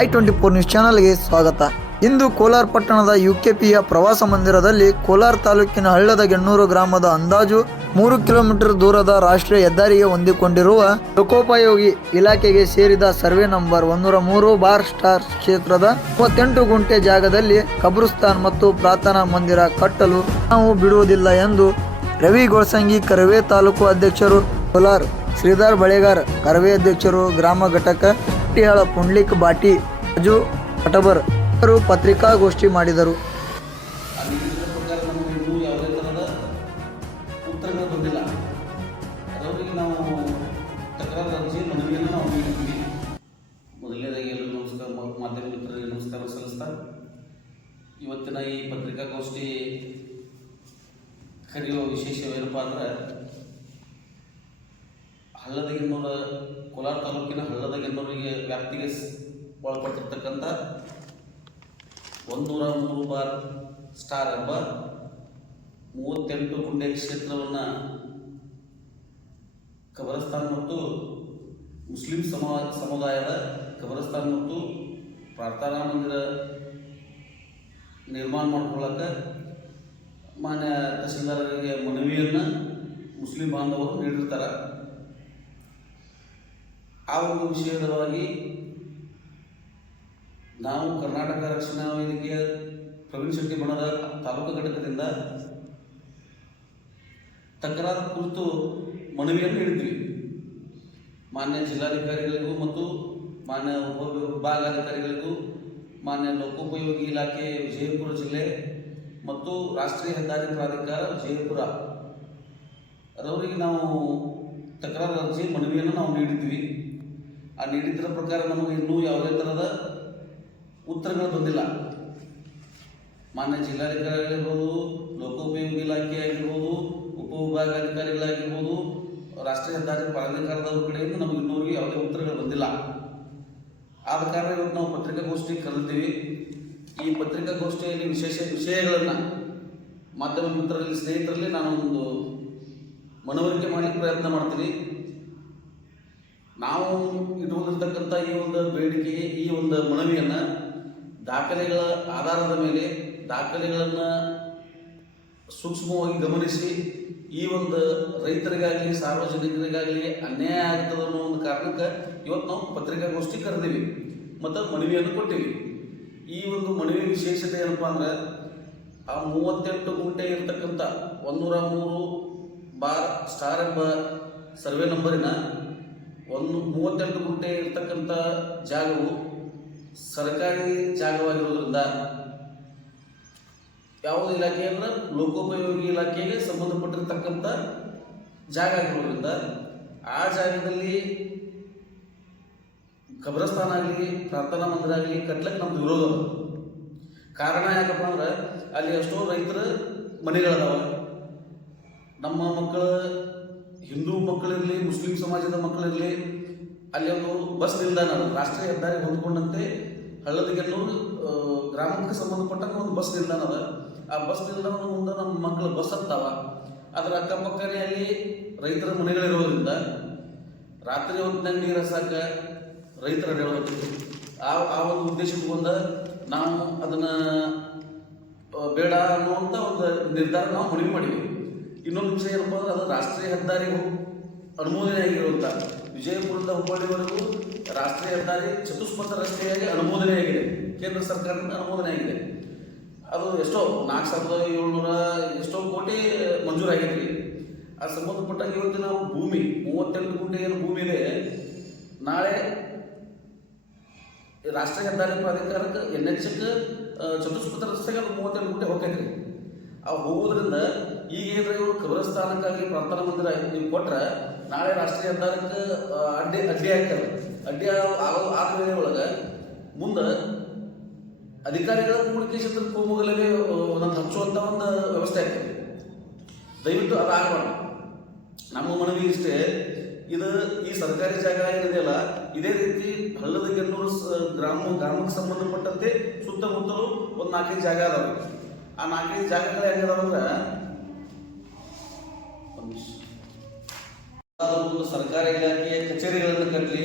I twenty four news ಚಾನಲ್ಗೆ ಸ್ವಾಗತ. ಇಂದು ಕೋಲಾರ ಪಟ್ಟಣದ ಯುಕೆಪಿಯ ಪ್ರವಾಸ ಮಂದಿರದಲ್ಲಿ ಕೋಲಾರ ತಾಲೂಕಿನ ಹಳ್ಳದ ಗೆಣ್ಣೂರು ಗ್ರಾಮದ ಅಂದಾಜು ಮೂರು ಕಿಲೋಮೀಟರ್ ದೂರದ ರಾಷ್ಟ್ರೀಯ ಹೆದ್ದಾರಿಗೆ ಹೊಂದಿಕೊಂಡಿರುವ ಲೋಕೋಪಯೋಗಿ ಇಲಾಖೆಗೆ ಸೇರಿದ ಸರ್ವೆ ನಂಬರ್ ಒಂದೂರ ಮೂರು ಬಾರ್ ಸ್ಟಾರ್ ಕ್ಷೇತ್ರದ ಮೂವತ್ತೆಂಟು ಗುಂಟೆ ಜಾಗದಲ್ಲಿ ಕಬ್ರಿಸ್ತಾನ್ ಮತ್ತು ಪ್ರಾರ್ಥನಾ ಮಂದಿರ ಕಟ್ಟಲು ನಾವು ಬಿಡುವುದಿಲ್ಲ ಎಂದು ರವಿ ಗೋಳ್ಸಂಗಿ ಕರವೇ ತಾಲೂಕು ಅಧ್ಯಕ್ಷರು ಕೋಲಾರ್ ಶ್ರೀಧರ್ ಬಳೆಗಾರ್, ಕರವೇ ಅಧ್ಯಕ್ಷರು, ಗ್ರಾಮ ಘಟಕ ಟಿಯಾಳ ಪುಂಡ್ಲಿಕ್ ಬಾಟಿ ಅಜು ಕಟಬರ್ ಅವರು ಪತ್ರಿಕಾಗೋಷ್ಠಿ ಮಾಡಿದರು. ಇವತ್ತಿನ ಈ ಪತ್ರಿಕಾಗೋಷ್ಠಿ ಕರೆಯುವ ವಿಶೇಷವೇನಪ್ಪ ಅಂದ್ರೆ ಹಳ್ಳದಗೆನ್ನೂರ ಕೋಲಾರ ತಾಲೂಕಿನ ಹಳ್ಳದಗೆನ್ನೂರಿಗೆ ವ್ಯಾಪ್ತಿಗೆ ಒಳಪಟ್ಟಿರ್ತಕ್ಕಂಥ ಒಂದೂರ ಮೂರು ಬಾರ್ ಸ್ಟಾರ್ ಎಂಬ ಮೂವತ್ತೆಂಟು ಗುಂಡೆ ಕ್ಷೇತ್ರವನ್ನು ಕಬರಸ್ತಾನ್ ಮತ್ತು ಮುಸ್ಲಿಂ ಸಮ, ಸಮುದಾಯದ ಕಬರಸ್ತಾನ್ ಮತ್ತು ಪ್ರಾರ್ಥನಾ ಮಂದಿರ ನಿರ್ಮಾಣ ಮಾಡ್ಕೊಳ್ಳೋಕೆ ಮಾನ್ಯ ತಹಸೀಲ್ದಾರರಿಗೆ ಮನವಿಯನ್ನು ಮುಸ್ಲಿಂ ಬಾಂಧವರು ನೀಡಿರ್ತಾರೆ. ಆ ಒಂದು ವಿಷಯದವಾಗಿ ನಾವು ಕರ್ನಾಟಕ ರಕ್ಷಣಾ ವೇದಿಕೆಯ ಪ್ರವೀಣ್ ಶೆಟ್ಟಿ ಬಣದ ತಾಲೂಕು ಘಟಕದಿಂದ ತಕರಾರು ಕುರಿತು ಮನವಿಯನ್ನು ನೀಡಿದ್ವಿ ಮಾನ್ಯ ಜಿಲ್ಲಾಧಿಕಾರಿಗಳಿಗೂ ಮತ್ತು ಮಾನ್ಯ ಉಪವಿಭಾಗಾಧಿಕಾರಿಗಳಿಗೂ, ಮಾನ್ಯ ಲೋಕೋಪಯೋಗಿ ಇಲಾಖೆ ವಿಜಯಪುರ ಜಿಲ್ಲೆ ಮತ್ತು ರಾಷ್ಟ್ರೀಯ ಹೆದ್ದಾರಿ ಪ್ರಾಧಿಕಾರ ವಿಜಯಪುರ ರವರಿಗೆ ನಾವು ತಕರಾರು ಅರ್ಜಿ ಮನವಿಯನ್ನು ನಾವು ನೀಡಿದ್ವಿ. ಆ ನೀಡಿದ್ದರ ಪ್ರಕಾರ ನಮಗೆ ಇನ್ನೂ ಯಾವುದೇ ಥರದ ಉತ್ತರಗಳು ಬಂದಿಲ್ಲ. ಮಾನ್ಯ ಜಿಲ್ಲಾಧಿಕಾರಿಗಳಿರ್ಬೋದು ಲೋಕೋಪಯೋಗಿ ಇಲಾಖೆ ಆಗಿರ್ಬೋದು ಉಪವಿಭಾಗಾಧಿಕಾರಿಗಳಾಗಿರ್ಬೋದು ರಾಷ್ಟ್ರೀಯ ಹೆದ್ದಾರಿ ಪ್ರಾಧಿಕಾರದವ್ರ ಕಡೆಯಿಂದ ನಮಗೆ ಇನ್ನೂರಿಗೆ ಯಾವುದೇ ಉತ್ತರಗಳು ಬಂದಿಲ್ಲ. ಆದ ಕಾರಣ ಇವತ್ತು ನಾವು ಪತ್ರಿಕಾಗೋಷ್ಠಿ ಕರೆದಿದ್ದೀವಿ ಈ ಪತ್ರಿಕಾಗೋಷ್ಠಿಯಲ್ಲಿ ವಿಶೇಷ ವಿಷಯಗಳನ್ನು ಮಾಧ್ಯಮ ಮಿತ್ರರಲ್ಲಿ, ಸ್ನೇಹಿತರಲ್ಲಿ ಒಂದು ಮನವರಿಕೆ ಮಾಡಲಿಕ್ಕೆ ಪ್ರಯತ್ನ ಮಾಡ್ತೀನಿ. ನಾವು ಇಟ್ಟುಕೊಂಡಿರ್ತಕ್ಕಂಥ ಈ ಒಂದು ಬೇಡಿಕೆ, ಈ ಒಂದು ಮನವಿಯನ್ನು ದಾಖಲೆಗಳ ಆಧಾರದ ಮೇಲೆ, ದಾಖಲೆಗಳನ್ನು ಸೂಕ್ಷ್ಮವಾಗಿ ಗಮನಿಸಿ, ಈ ಒಂದು ರೈತರಿಗಾಗಲಿ, ಸಾರ್ವಜನಿಕರಿಗಾಗಲಿ ಅನ್ಯಾಯ ಆಗ್ತದೆ ಅನ್ನೋ ಒಂದು ಕಾರಣಕ್ಕೆ ಇವತ್ತು ನಾವು ಪತ್ರಿಕಾಗೋಷ್ಠಿ ಕರೆದೀವಿ, ಮತ್ತು ಮನವಿಯನ್ನು ಕೊಟ್ಟಿವಿ. ಈ ಒಂದು ಮನವಿ ವಿಶೇಷತೆ ಏನಪ್ಪ ಅಂದ್ರೆ, ಆ ಮೂವತ್ತೆಂಟು ಗುಂಟೆ ಇರತಕ್ಕಂಥ ಒಂದೂರ ಮೂರು ಬಾರ್ ಸ್ಟಾರ್ ಎಂಬ ಸರ್ವೆ ನಂಬರಿನ ಒಂದು ಮೂವತ್ತೆಂಟು ಗುಂಟೆ ಇರ್ತಕ್ಕಂಥ ಜಾಗವು ಸರ್ಕಾರಿ ಜಾಗವಾಗಿರುವುದರಿಂದ ಯಾವುದೇ ಇಲಾಖೆ ಅಂದ್ರೆ ಲೋಕೋಪಯೋಗಿ ಇಲಾಖೆಗೆ ಸಂಬಂಧಪಟ್ಟಿರ್ತಕ್ಕಂಥ ಜಾಗ ಆಗಿರೋದ್ರಿಂದ ಆ ಜಾಗದಲ್ಲಿ ಕಬ್ರಸ್ಥಾನ ಆಗಲಿ, ಪ್ರಾರ್ಥನಾ ಮಂದಿರ ಆಗಲಿ ಕಟ್ಲಕ್ಕೆ ನಮ್ದು ವಿರೋಧ ಕಾರಣ ಯಾಕಪ್ಪ ಅಂದ್ರೆ ಅಲ್ಲಿ ಎಷ್ಟೋ ರೈತರ ಮನೆಗಳದಾವ. ನಮ್ಮ ಮಕ್ಕಳು ಹಿಂದೂ ಮಕ್ಕಳಿರಲಿ, ಮುಸ್ಲಿಂ ಸಮಾಜದ ಮಕ್ಕಳಿರಲಿ ಅಲ್ಲಿ ಒಂದು ಬಸ್ ನಿಲ್ದಾಣ ರಾಷ್ಟ್ರೀಯ ಹೆದ್ದಾರಿ ಹೊಂದ್ಕೊಂಡಂತೆ ಹಳ್ಳದಗೆಲ್ಲೂರು ಗ್ರಾಮಕ್ಕೆ ಸಂಬಂಧಪಟ್ಟಂಗೆ ಒಂದು ಬಸ್ ನಿಲ್ದಾಣ ಅದ. ಆ ಬಸ್ ನಿಲ್ದಾಣ ಮುಂದೆ ನಮ್ಮ ಮಕ್ಕಳು ಬಸ್ ಹತ್ತಾವ. ಅದರ ಅಕ್ಕಪಕ್ಕನೇ ಅಲ್ಲಿ ರೈತರ ಮನೆಗಳಿರೋದ್ರಿಂದ ರಾತ್ರಿ ಹೊತ್ತಿನಾಗ ನೀರು ಹಸಾಕ ರೈತರ ಅಡ್ಡಾಡಬೇಕು ಆ ಆ ಒಂದು ಉದ್ದೇಶಕ್ಕೆ ಬಂದ ನಾವು ಅದನ್ನ ಬೇಡ ಅನ್ನುವಂಥ ಒಂದು ನಿರ್ಧಾರ ನಾವು ಮನವಿ ಇನ್ನೊಂದು ವಿಷಯ ಏನಪ್ಪ ಅಂದ್ರೆ ಅದು ರಾಷ್ಟ್ರೀಯ ಹೆದ್ದಾರಿ ಅನುಮೋದನೆ ಆಗಿರುವಂಥ ವಿಜಯಪುರದ ಹುಬ್ಬಳ್ಳಿವರೆಗೂ ರಾಷ್ಟ್ರೀಯ ಹೆದ್ದಾರಿ ಚತುಷ್ಪಥ ರಸ್ತೆಯಾಗಿ ಅನುಮೋದನೆ ಆಗಿದೆ. ಕೇಂದ್ರ ಸರ್ಕಾರದಿಂದ ಅನುಮೋದನೆ ಆಗಿದೆ. ಅದು ಎಷ್ಟೋ ನಾಲ್ಕು ಸಾವಿರದ ಏಳ್ನೂರ ಎಷ್ಟೋ ಕೋಟಿ ಮಂಜೂರಾಗಿದೆ ಆ ಸಂಬಂಧಪಟ್ಟಂಗೆ ಇವತ್ತಿನ ಭೂಮಿ, ಮೂವತ್ತೆಂಟು ಕೋಟಿ ಏನು ಭೂಮಿ ಇದೆ. ನಾಳೆ ರಾಷ್ಟ್ರೀಯ ಹೆದ್ದಾರಿ ಪ್ರಾಧಿಕಾರಕ್ಕೆ ಎನ್ ಎಚ್ ಚತುಷ್ಪಥ ರಸ್ತೆಗೆ ಮೂವತ್ತೆಂಟು ಹೋಗ್ತೈತೆ ಹೋಗೈತ್ರಿ. ಅವು ಹೋಗೋದ್ರಿಂದ ಈಗ ಏನ್ರ ಇವರು ಕಬರಸ್ಥಾನಕ್ಕಾಗಿ ಪ್ರಾರ್ಥನಾ ಮಂದಿರ ನೀವು ಕೊಟ್ರೆ ನಾಳೆ ರಾಷ್ಟ್ರೀಯ ಹೆದ್ದಾರಕ್ಕೆ ಆ, ಅಡ್ಡಿ ಅಡ್ಡಿ ಹಾಕ್ಯಾರ ಅಡ್ಡಿ ಆಗೋ ಆ ಒಳಗೆ ಮುಂದೆ ಅಧಿಕಾರಿಗಳ ಕಮ್ಯುನಿಕೇಶನ್ ಕೋಮುಗಲೇ ಒಂದೊಂದು ಹಚ್ಚುವಂಥ ಒಂದು ವ್ಯವಸ್ಥೆ ಆಗ್ತದೆ. ದಯವಿಟ್ಟು ಅದು ಆಗಬಾರ್ದು. ನಮ್ಮ ಮನವಿ ಇಷ್ಟೇ ಇದು ಈ ಸರ್ಕಾರಿ ಜಾಗ ಏನಿದೆಯಲ್ಲ ಇದೇ ರೀತಿ ಹಳ್ಳದ ಗೆನ್ನೂರು ಗ್ರಾಮ ಗ್ರಾಮಕ್ಕೆ ಸಂಬಂಧಪಟ್ಟಂತೆ ಸುತ್ತಮುತ್ತಲು ಒಂದು ನಾಲ್ಕೈದು ಜಾಗ ಅದಾವೆ. ಆ ನಾಲ್ಕೈದು ಜಾಗಗಳು ಹೆಂಗದಾವಂದ್ರೆ ಒಂದ್ ಸರ್ಕಾರಿ ಇಲಾಖೆಯ ಕಚೇರಿಗಳನ್ನು ಕಟ್ಟಲಿ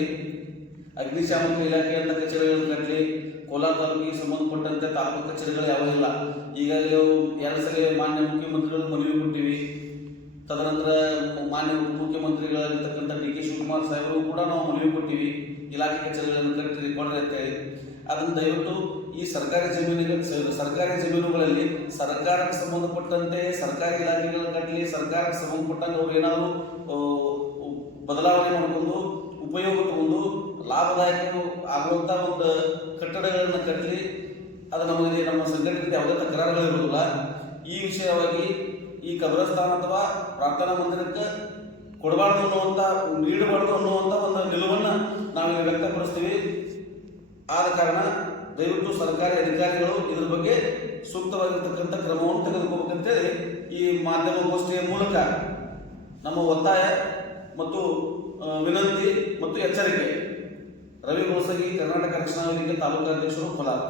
ಅಗ್ನಿಶಾಮಕ ಇಲಾಖೆಯಿಂದ ಕಚೇರಿಗಳನ್ನು ಕಟ್ಟಲಿ ಕೋಲಾರ ತಾಲೂಕಿಗೆ ಸಂಬಂಧಪಟ್ಟಂತೆ ತಾಲೂಕು ಕಚೇರಿಗಳು ಯಾವ ಇಲ್ಲ. ಈಗಾಗಲೇ ಎರಡು ಸಲ ಮಾನ್ಯ ಮುಖ್ಯಮಂತ್ರಿಗಳನ್ನು ಮನವಿ ಕೊಟ್ಟಿವಿ. ತದನಂತರ ಮಾನ್ಯ ಮುಖ್ಯಮಂತ್ರಿಗಳಾಗಿರ್ತಕ್ಕಂಥ ಡಿ ಕೆ ಶಿವಕುಮಾರ್ ಸಾಹೇಬರು ಕೂಡ ನಾವು ಮನವಿ ಕೊಟ್ಟಿವಿ. ಇಲಾಖೆ ಕಚೇರಿಗಳನ್ನು ಕಟ್ಟಿ ಕೊಡ್ರಿ ಅಂತೇಳಿ. ಅದನ್ನು ದಯವಿಟ್ಟು ಈ ಸರ್ಕಾರಿ ಜಮೀನುಗಳ ಸರ್ಕಾರಿ ಜಮೀನುಗಳಲ್ಲಿ ಸರ್ಕಾರಕ್ಕೆ ಸಂಬಂಧಪಟ್ಟಂತೆ ಸರ್ಕಾರಿ ಇಲಾಖೆಗಳನ್ನು ಕಟ್ಟಲಿ ಸರ್ಕಾರಕ್ಕೆ ಸಂಬಂಧಪಟ್ಟಂತೆ ಅವ್ರು ಏನಾದರೂ ಬದಲಾವಣೆ ಮಾಡಿಕೊಂಡು ಉಪಯೋಗ ತಗೊಂಡು ಲಾಭದಾಯಕ ಆಗುವಂಥ ಒಂದು ಕಟ್ಟಡಗಳನ್ನು ಕಟ್ಟಲಿ ಅದು ನಮಗೆ ನಮ್ಮ ಸಂಘಟನೆಗೆ ಯಾವುದೇ ತಕರಾರುಗಳಿರುವುದಿಲ್ಲ. ಈ ವಿಷಯವಾಗಿ ಈ ಕಬ್ರಸ್ಥಾನ ಅಥವಾ ಪ್ರಾರ್ಥನಾ ಮಂದಿರಕ್ಕೆ ಕೊಡಬಾರ್ದು ಅನ್ನುವಂಥ ನೀಡಬಾರ್ದು ಅನ್ನುವಂಥ ಒಂದು ನಿಲುವನ್ನು ನಾವು ವ್ಯಕ್ತಪಡಿಸ್ತೀವಿ. ಆದ ಕಾರಣ ದಯವಿಟ್ಟು ಸರ್ಕಾರಿ ಅಧಿಕಾರಿಗಳು ಇದರ ಬಗ್ಗೆ ಸೂಕ್ತವಾಗಿರ್ತಕ್ಕಂಥ ಕ್ರಮವನ್ನು ತೆಗೆದುಕೋಬೇಕಂತೇಳಿ ಈ ಮಾಧ್ಯಮ ಮಾಧ್ಯಮಗೋಷ್ಠಿಯ ಮೂಲಕ ನಮ್ಮ ಒತ್ತಾಯ ಮತ್ತು ವಿನಂತಿ ಮತ್ತು ಎಚ್ಚರಿಕೆ ರವಿ ಗೋಸಗಿ ಕರ್ನಾಟಕ ರಕ್ಷಣಾ ವೇದಿಕೆ ತಾಲೂಕಾಧ್ಯಕ್ಷರು ಕೋಲಾರ.